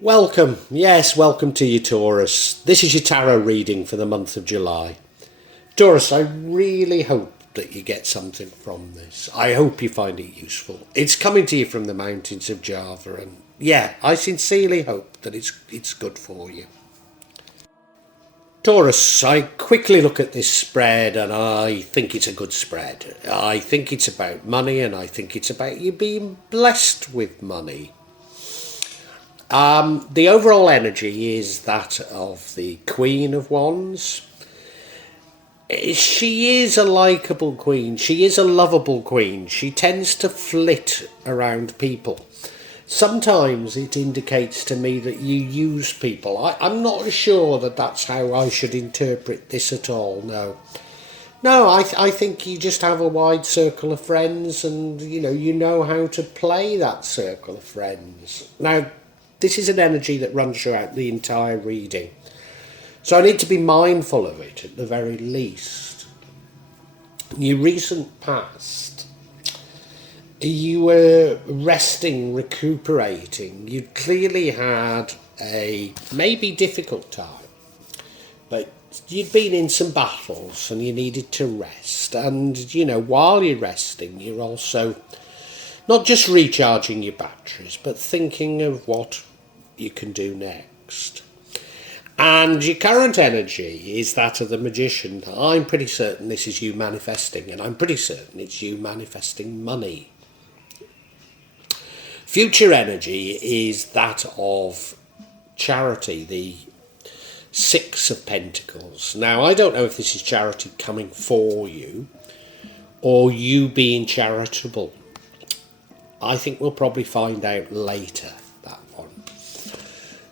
Welcome, yes, welcome to you, Taurus. This is your tarot reading for the month of July. Taurus, I really hope that you get something from this. I hope you find it useful. It's coming to you from the mountains of Java, and yeah, I sincerely hope that it's good for you. Taurus, I quickly look at this spread and I think it's a good spread. I think it's about money, and I think it's about you being blessed with money. The overall energy is that of the Queen of Wands. She is a likeable queen. She is a lovable queen. She tends to flit around people. Sometimes it indicates to me that you use people. I'm not sure that that's how I should interpret this at all, no. No, I think you just have a wide circle of friends, and you know how to play that circle of friends. Now, this is an energy that runs throughout the entire reading, so I need to be mindful of it at the very least. In your recent past, you were resting, recuperating. You clearly had a maybe difficult time, but you'd been in some battles and you needed to rest. And, while you're resting, you're also not just recharging your batteries, but thinking of what you can do next. And your current energy is that of the Magician. I'm pretty certain this is you manifesting, and I'm pretty certain it's you manifesting money. Future energy is that of charity, the Six of Pentacles. Now, I don't know if this is charity coming for you or you being charitable. I think we'll probably find out later, that one.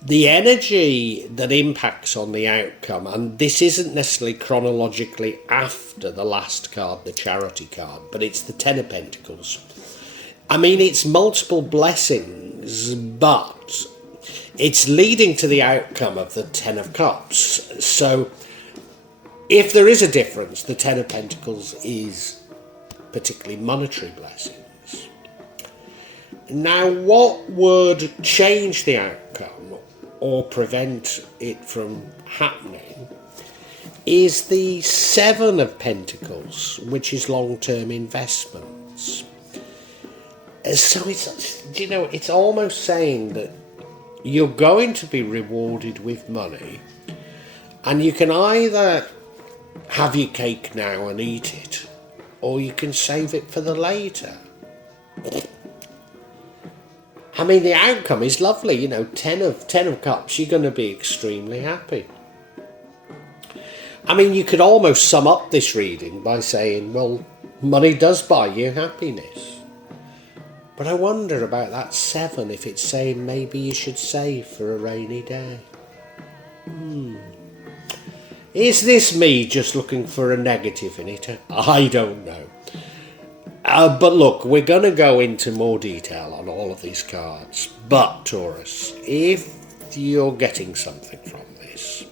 The energy that impacts on the outcome, and this isn't necessarily chronologically after the last card, the charity card, but it's the Ten of Pentacles. I mean, it's multiple blessings, but it's leading to the outcome of the Ten of Cups. So if there is a difference, the Ten of Pentacles is particularly monetary blessings. Now, what would change the outcome or prevent it from happening is the Seven of Pentacles, which is long-term investments. So it's almost saying that you're going to be rewarded with money, and you can either have your cake now and eat it, or you can save it for the later. I mean, the outcome is lovely, Ten of Cups, you're going to be extremely happy. I mean, you could almost sum up this reading by saying, well, money does buy you happiness. But I wonder about that Seven, if it's saying maybe you should save for a rainy day. Is this me just looking for a negative in it? I don't know. But look, we're going to go into more detail on all of these cards. But, Taurus, if you're getting something from this,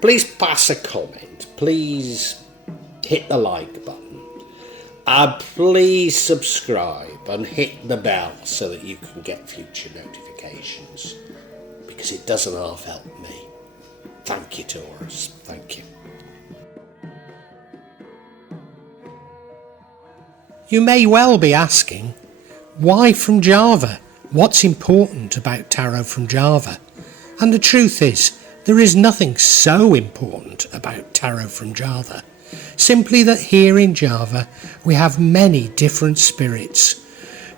please pass a comment. Please hit the like button. Please subscribe and hit the bell so that you can get future notifications, because it doesn't half help me. Thank you, Taurus. Thank you. You may well be asking, why from Java? What's important about tarot from Java? And the truth is, there is nothing so important about tarot from Java. Simply that here in Java we have many different spirits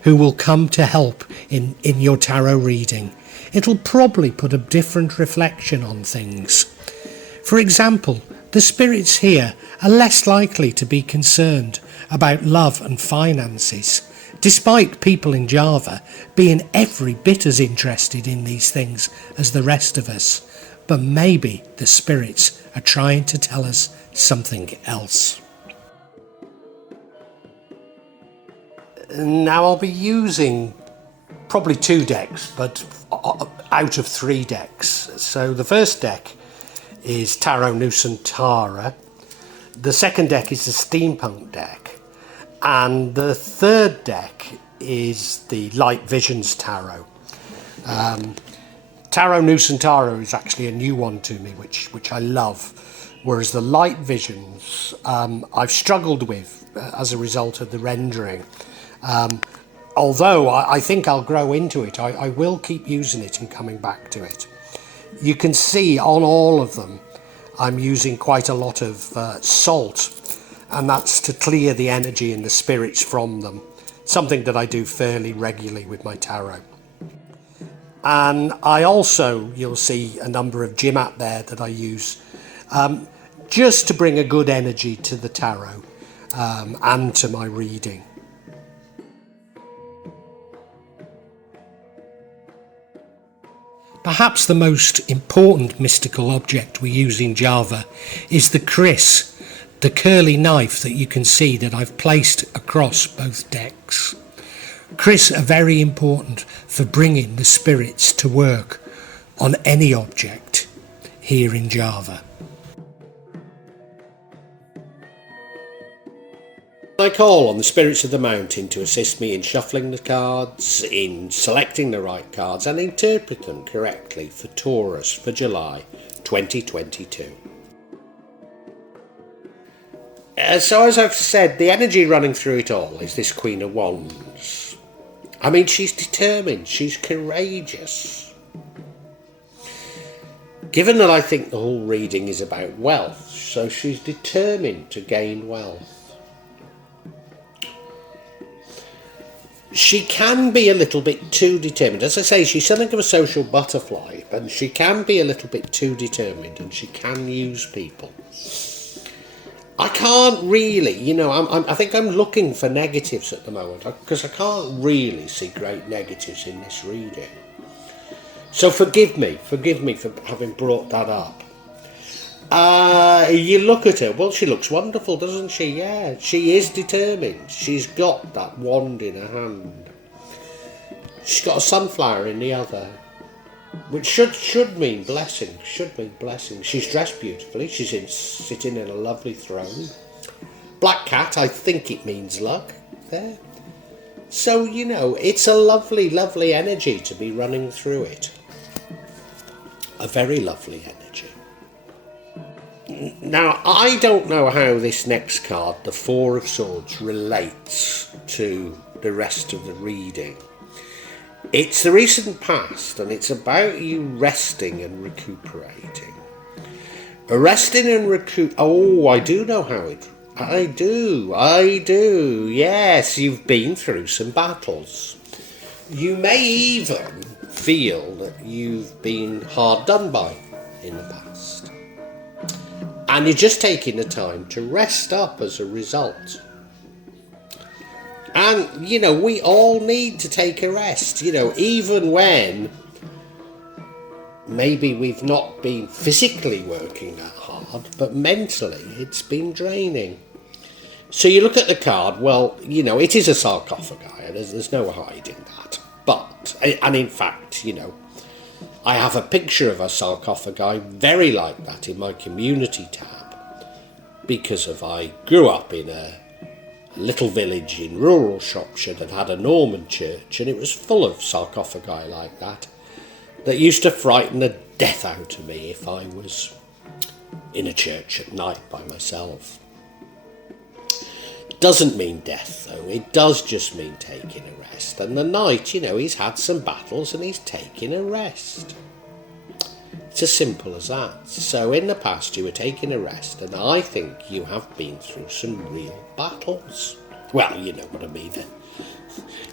who will come to help in your tarot reading. It'll probably put a different reflection on things. For example, the spirits here are less likely to be concerned about love and finances, despite people in Java being every bit as interested in these things as the rest of us. But maybe the spirits are trying to tell us something else. Now, I'll be using probably 2 decks, but out of 3 decks. So the first deck is Tarot Nusantara. The second deck is the Steampunk deck. And the third deck is the Light Visions Tarot. Tarot Nusantara is actually a new one to me, which I love. Whereas the light visions, I've struggled with as a result of the rendering. Although I think I'll grow into it, I will keep using it and coming back to it. You can see on all of them, I'm using quite a lot of salt, and that's to clear the energy and the spirits from them. Something that I do fairly regularly with my tarot. And I also, you'll see a number of Jimat there that I use just to bring a good energy to the tarot and to my reading. Perhaps the most important mystical object we use in Java is the kris, the curly knife that you can see that I've placed across both decks. Kris are very important for bringing the spirits to work on any object here in Java. I call on the spirits of the mountain to assist me in shuffling the cards, in selecting the right cards and interpret them correctly for Taurus for July 2022. So as I've said, the energy running through it all is this Queen of Wands. I mean, she's determined, she's courageous. Given that I think the whole reading is about wealth, so she's determined to gain wealth. She can be a little bit too determined. As I say, she's something of a social butterfly, and she can be a little bit too determined, and she can use people. I can't really, I think I'm looking for negatives at the moment, because I can't really see great negatives in this reading. So forgive me for having brought that up. You look at her, well, she looks wonderful, doesn't she? Yeah, she is determined. She's got that wand in her hand. She's got a sunflower in the other, which should mean blessing, She's dressed beautifully. She's sitting in a lovely throne. Black cat, I think it means luck there. So, it's a lovely, lovely energy to be running through it. A very lovely energy. Now, I don't know how this next card, the Four of Swords, relates to the rest of the reading. It's the recent past, and it's about you resting and recuperating. Resting and oh, I do know how it... I do. Yes, you've been through some battles. You may even feel that you've been hard done by in the past. And you're just taking the time to rest up as a result. And, we all need to take a rest, even when maybe we've not been physically working that hard, but mentally it's been draining. So you look at the card, well, it is a sarcophagi, there's no hiding that. But, and in fact, I have a picture of a sarcophagi very like that in my community tab, because I grew up in a little village in rural Shropshire that had a Norman church, and it was full of sarcophagi like that used to frighten the death out of me if I was in a church at night by myself. Doesn't mean death, though. It does just mean taking a rest. And the knight, he's had some battles and he's taking a rest. It's as simple as that. So in the past you were taking a rest, and I think you have been through some real battles. Well, you know what I mean.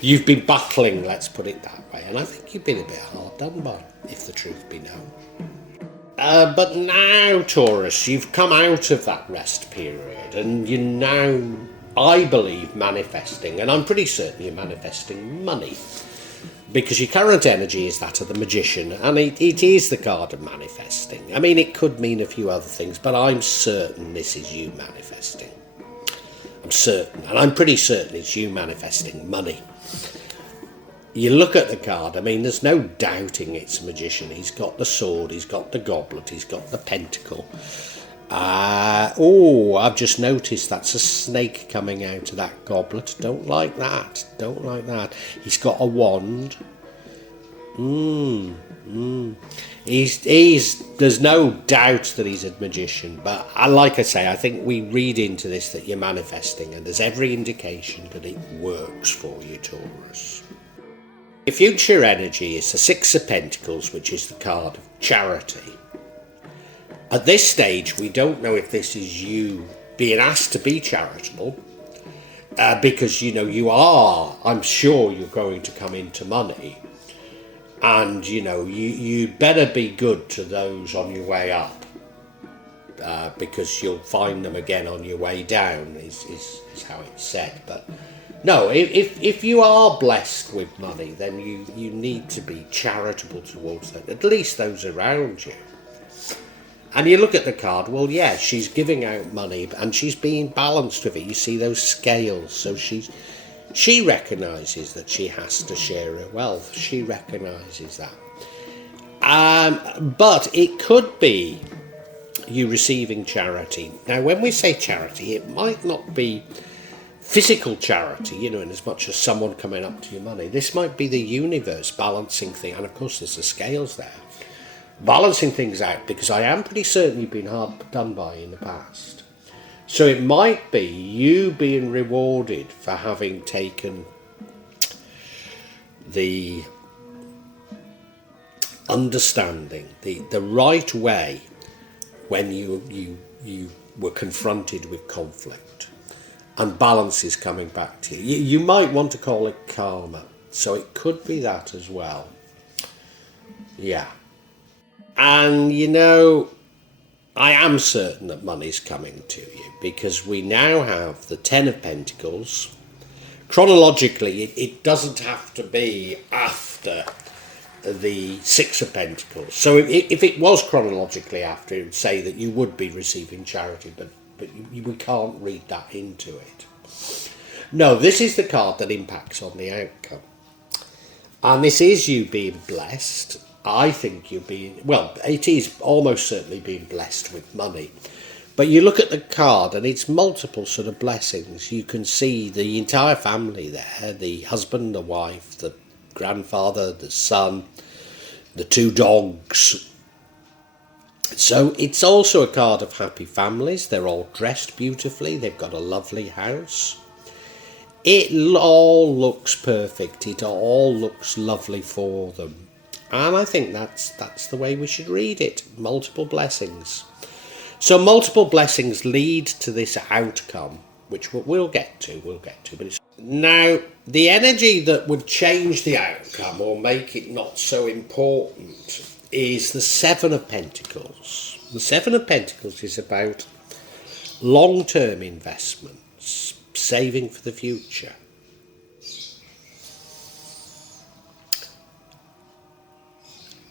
You've been battling, let's put it that way, and I think you've been a bit hard done by, if the truth be known. But now, Taurus, you've come out of that rest period, and you're now, I believe, manifesting, and I'm pretty certain you're manifesting money, because your current energy is that of the Magician, and it is the card of manifesting. I mean, it could mean a few other things, but I'm certain this is you manifesting. I'm certain, and I'm pretty certain it's you manifesting money. You look at the card, I mean, there's no doubting it's a Magician. He's got the sword, he's got the goblet, he's got the pentacle. I've just noticed that's a snake coming out of that goblet. Don't like that. He's got a wand. There's no doubt that he's a magician, but like I say, I think we read into this that you're manifesting, and there's every indication that it works for you, Taurus. Your future energy is the Six of Pentacles, which is the card of charity. At this stage, we don't know if this is you being asked to be charitable, because, you know, you are, I'm sure you're going to come into money. And, you know, you better be good to those on your way up, because you'll find them again on your way down, is how it's said. But no, if you are blessed with money, then you need to be charitable towards them, at least those around you. And you look at the card, well, yeah, she's giving out money and she's being balanced with it. You see those scales, so she recognises that she has to share her wealth. She recognises that. But it could be you receiving charity. Now, when we say charity, it might not be physical charity, you know, in as much as someone coming up to your money. This might be the universe balancing things. And of course, there's the scales there. Balancing things out, because I am pretty certain you've been hard done by in the past. So it might be you being rewarded for having taken the understanding, the right way when you were confronted with conflict, and balance is coming back to you. You might want to call it karma. So it could be that as well. Yeah. And, you know, I am certain that money's coming to you, because we now have the Ten of Pentacles. Chronologically, it doesn't have to be after the Six of Pentacles. So if it was chronologically after, it would say that you would be receiving charity, but we can't read that into it. No, this is the card that impacts on the outcome. And this is you being blessed. I think you're being, well, it is almost certainly being blessed with money. But you look at the card and it's multiple sort of blessings. You can see the entire family there, the husband, the wife, the grandfather, the son, the two dogs. So it's also a card of happy families. They're all dressed beautifully. They've got a lovely house. It all looks perfect. It all looks lovely for them. And I think that's the way we should read it. Multiple blessings. So multiple blessings lead to this outcome, which we'll get to. But it's now the energy that would change the outcome or make it not so important is the Seven of Pentacles. The Seven of Pentacles is about long-term investments, saving for the future.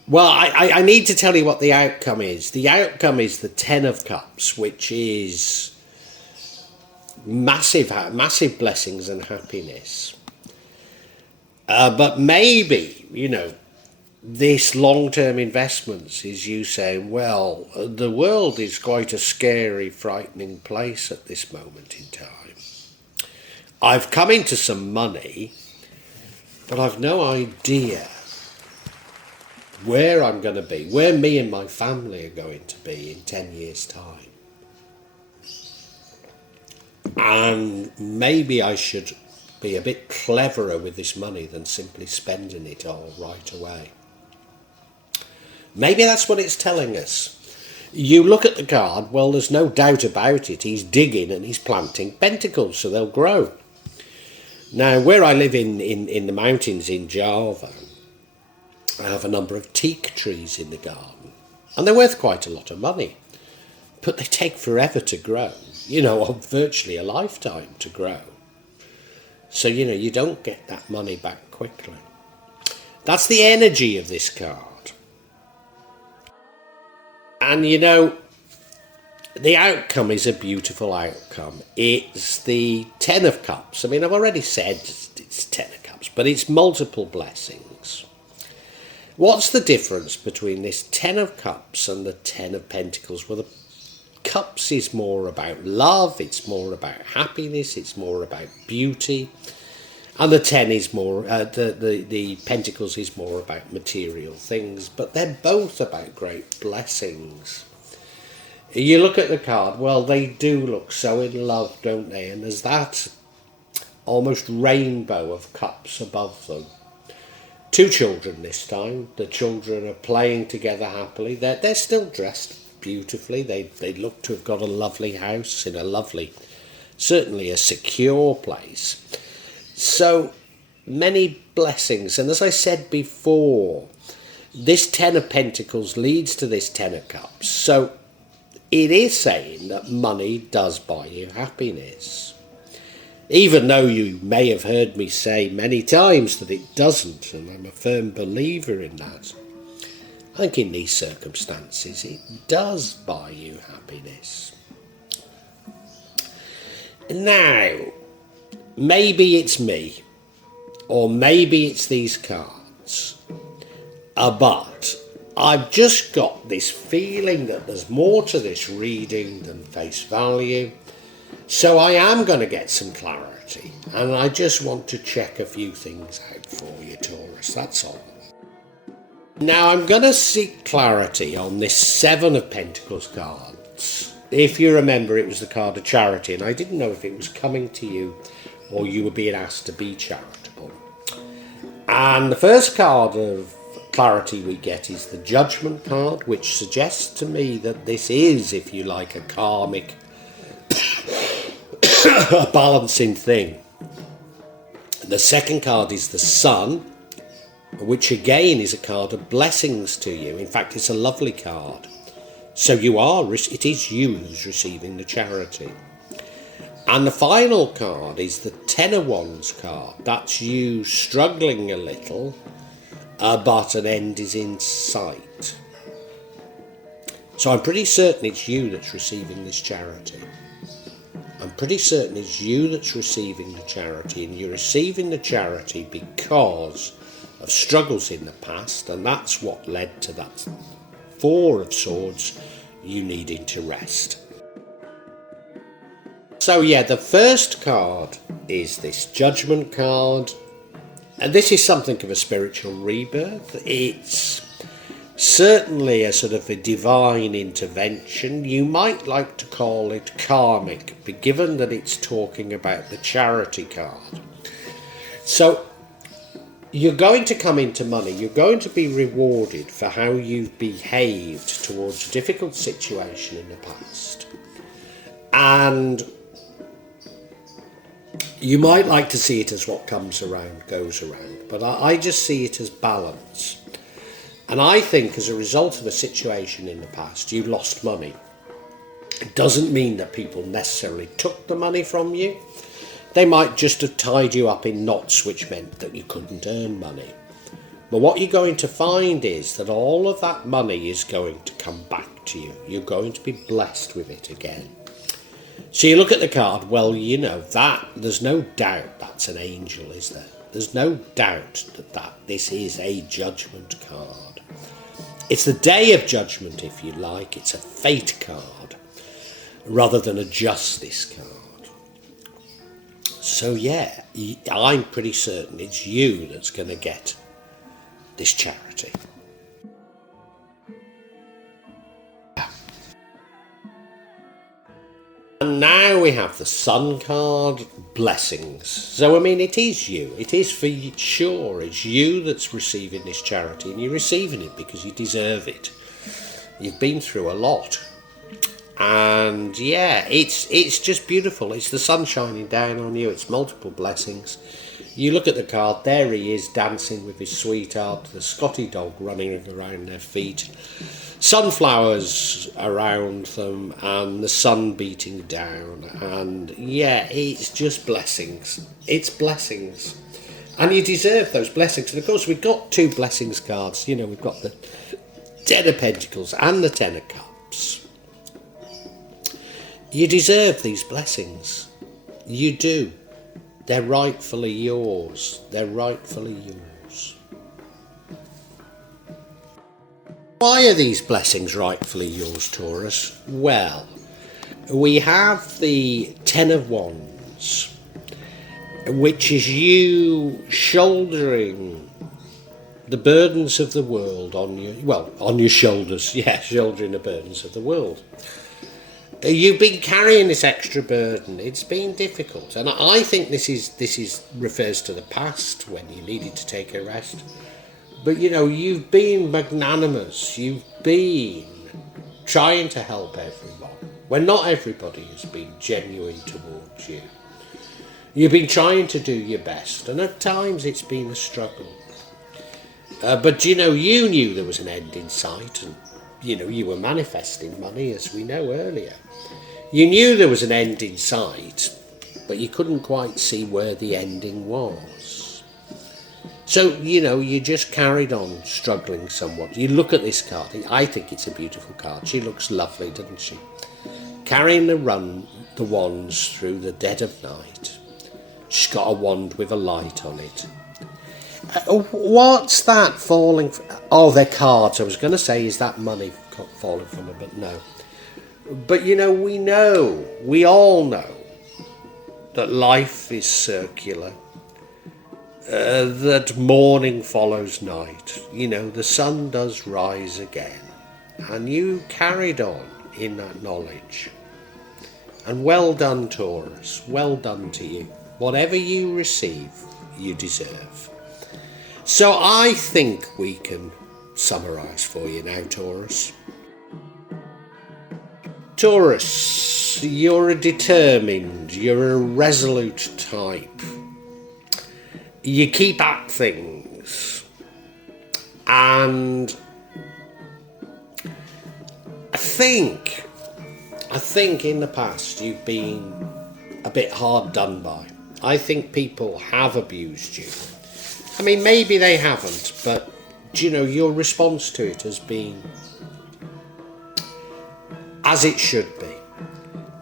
Well, I need to tell you what the outcome is. The outcome is the Ten of Cups, which is massive blessings and happiness. But maybe, you know, this long-term investments is you saying, well, the world is quite a scary, frightening place at this moment in time. I've come into some money, but I've no idea where I'm going to be, where me and my family are going to be in 10 years' time. And maybe I should be a bit cleverer with this money than simply spending it all right away. Maybe that's what it's telling us. You look at the card, well, there's no doubt about it. He's digging and he's planting pentacles, so they'll grow. Now, where I live in the mountains in Java, I have a number of teak trees in the garden, and they're worth quite a lot of money, but they take forever to grow, you know, virtually a lifetime to grow. So, you know, you don't get that money back quickly. That's the energy of this card. And, you know, the outcome is a beautiful outcome. It's the Ten of Cups. I mean, I've already said it's Ten of Cups, but it's multiple blessings. What's the difference between this Ten of Cups and the Ten of Pentacles? Well, the Cups is more about love, it's more about happiness, it's more about beauty. And the 10 is more, the Pentacles is more about material things, but they're both about great blessings. You look at the card, well, they do look so in love, don't they? And there's that almost rainbow of cups above them. 2 children this time. The children are playing together happily. They're still dressed beautifully. They look to have got a lovely house in a lovely, certainly a secure place. So many blessings. And as I said before, this 10 of Pentacles leads to this 10 of Cups. So it is saying that money does buy you happiness. Even though you may have heard me say many times that it doesn't, and I'm a firm believer in that. I think in these circumstances it does buy you happiness. Now, maybe it's me, or maybe it's these cards, but I've just got this feeling that there's more to this reading than face value. So I am going to get some clarity, and I just want to check a few things out for you, Taurus, that's all. Now I'm going to seek clarity on this 7 of Pentacles cards. If you remember, it was the card of charity, and I didn't know if it was coming to you or you were being asked to be charitable. And the first card of clarity we get is the Judgment card, which suggests to me that this is, if you like, a karmic, a balancing thing. The second card is the Sun, which again is a card of blessings to you. In fact, it's a lovely card. So it is you who's receiving the charity. And the final card is the 10 of Wands card. That's you struggling a little, but an end is in sight. So I'm pretty certain it's you that's receiving this charity. I'm pretty certain it's you that's receiving the charity, and you're receiving the charity because of struggles in the past, and that's what led to that 4 of Swords, you needing to rest. So yeah, the first card is this Judgment card. And this is something of a spiritual rebirth. It's certainly a sort of a divine intervention. You might like to call it karmic, but given that it's talking about the charity card. So you're going to come into money. You're going to be rewarded for how you've behaved towards a difficult situation in the past. And you might like to see it as what comes around goes around, but I just see it as balance. And I think as a result of a situation in the past, you lost money. It doesn't mean that people necessarily took the money from you. They might just have tied you up in knots, which meant that you couldn't earn money. But what you're going to find is that all of that money is going to come back to you. You're going to be blessed with it again. So you look at the card, well, you know, that there's no doubt that's an angel, is there? There's no doubt that this is a Judgment card. It's the Day of Judgment, if you like. It's a fate card rather than a justice card. So yeah, I'm pretty certain it's you that's going to get this charity. And now we have the Sun card, blessings. So, I mean, it is you. It is for sure. It's you that's receiving this charity, and you're receiving it because you deserve it. You've been through a lot. And yeah, it's just beautiful. It's the sun shining down on you. It's multiple blessings. You look at the card, there he is dancing with his sweetheart, the Scotty dog running around their feet. Sunflowers around them and the sun beating down, and yeah, it's just blessings. It's blessings, and you deserve those blessings. And of course we've got 2 blessings cards. You know, we've got the 10 of Pentacles and the 10 of Cups. You deserve these blessings. You do. They're rightfully yours. They're rightfully yours. Why are these blessings rightfully yours, Taurus? Well, we have the 10 of Wands, which is you shouldering the burdens of the world on your shoulders. Yeah, shouldering the burdens of the world. You've been carrying this extra burden. It's been difficult, and I think this refers to the past when you needed to take a rest. But you've been magnanimous. You've been trying to help everyone when not everybody has been genuine towards you. You've been trying to do your best, and at times it's been a struggle. But you knew there was an end in sight, and you were manifesting money, as we know earlier. You knew there was an end in sight, but you couldn't quite see where the ending was. So, you just carried on struggling somewhat. You look at this card. I think it's a beautiful card. She looks lovely, doesn't she? Carrying the wands through the dead of night. She's got a wand with a light on it. What's that falling? Oh, they're cards. I was going to say, is that money falling from her? But no. But we all know that life is circular, that morning follows night. The sun does rise again, and you carried on in that knowledge. And well done, Taurus, well done to you. Whatever you receive, you deserve. So I think we can summarise for you now, Taurus. Taurus, you're you're a resolute type. You keep at things. And I think in the past you've been a bit hard done by. I think people have abused you. I mean, maybe they haven't, but your response to it has been as it should be.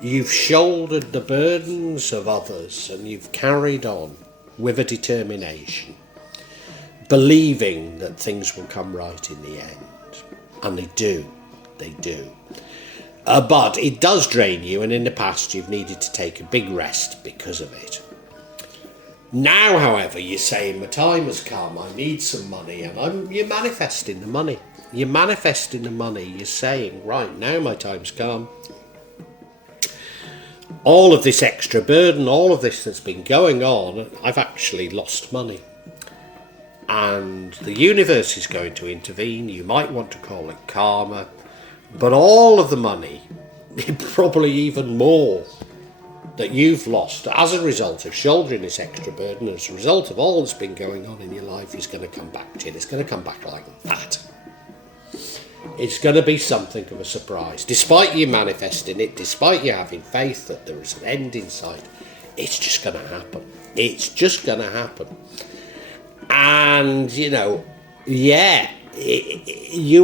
You've shouldered the burdens of others, and you've carried on with a determination, believing that things will come right in the end. And they do. But it does drain you, and in the past you've needed to take a big rest because of it. Now, however, you're saying, my time has come, I need some money, and you're manifesting the money. You're manifesting the money. You're saying, right, now my time's come. All of this extra burden, all of this that's been going on, I've actually lost money. And the universe is going to intervene. You might want to call it karma. But all of the money, probably even more, that you've lost as a result of shouldering this extra burden, as a result of all that's been going on in your life, is going to come back to you. It's going to come back like that. It's going to be something of a surprise. Despite you manifesting it, despite you having faith that there is an end in sight, it's just going to happen. It's just going to happen. And, you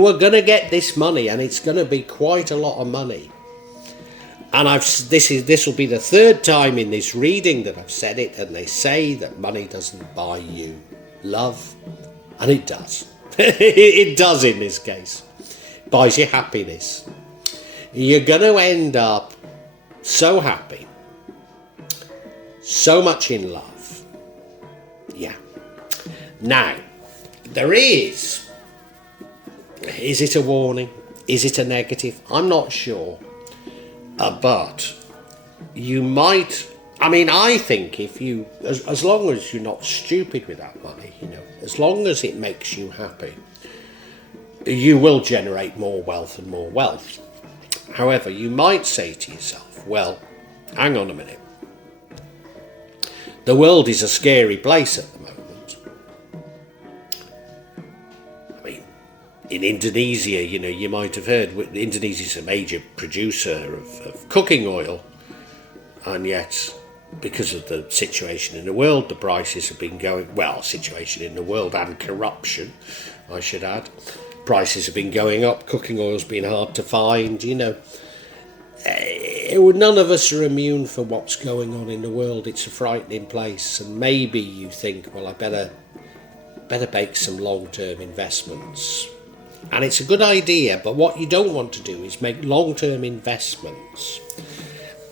are going to get this money, and it's going to be quite a lot of money. And this will be the third time in this reading that I've said it, and they say that money doesn't buy you love, and it does. It does in this case. It buys you happiness. You're going to end up so happy, so much in love. Yeah. Now, is it a warning? Is it a negative? I'm not sure. But you might, I think if you, as long as you're not stupid with that money, as long as it makes you happy, you will generate more wealth and more wealth. However, you might say to yourself, well, hang on a minute. The world is a scary place at the moment. In Indonesia, you might have heard, Indonesia is a major producer of cooking oil, and yet, because of the situation in the world, the prices have been going, situation in the world and corruption, I should add, prices have been going up, cooking oil's been hard to find, None of us are immune for what's going on in the world. It's a frightening place, and maybe you think, well, I better make some long-term investments. And it's a good idea, but what you don't want to do is make long-term investments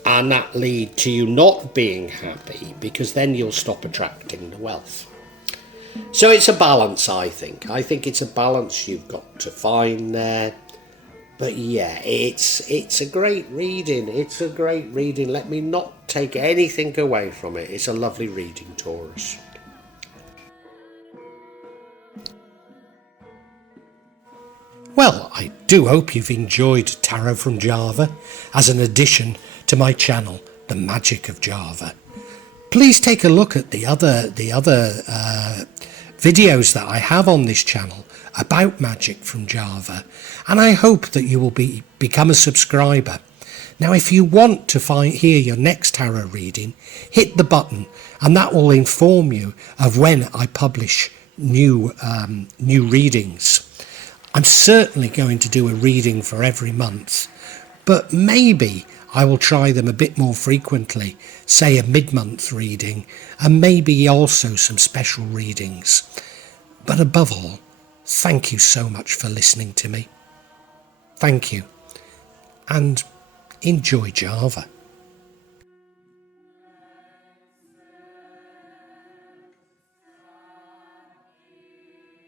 and that lead to you not being happy, because then you'll stop attracting the wealth. So it's a balance, I think. I think it's a balance you've got to find there. But yeah, it's a great reading. It's a great reading. Let me not take anything away from it. It's a lovely reading, Taurus. Well, I do hope you've enjoyed Tarot from Java as an addition to my channel, The Magic of Java. Please take a look at the other videos that I have on this channel about magic from Java, and I hope that you will become a subscriber. Now, if you want to hear your next tarot reading, hit the button, and that will inform you of when I publish new readings. I'm certainly going to do a reading for every month, but maybe I will try them a bit more frequently, say a mid-month reading, and maybe also some special readings. But above all, thank you so much for listening to me. Thank you, and enjoy Java.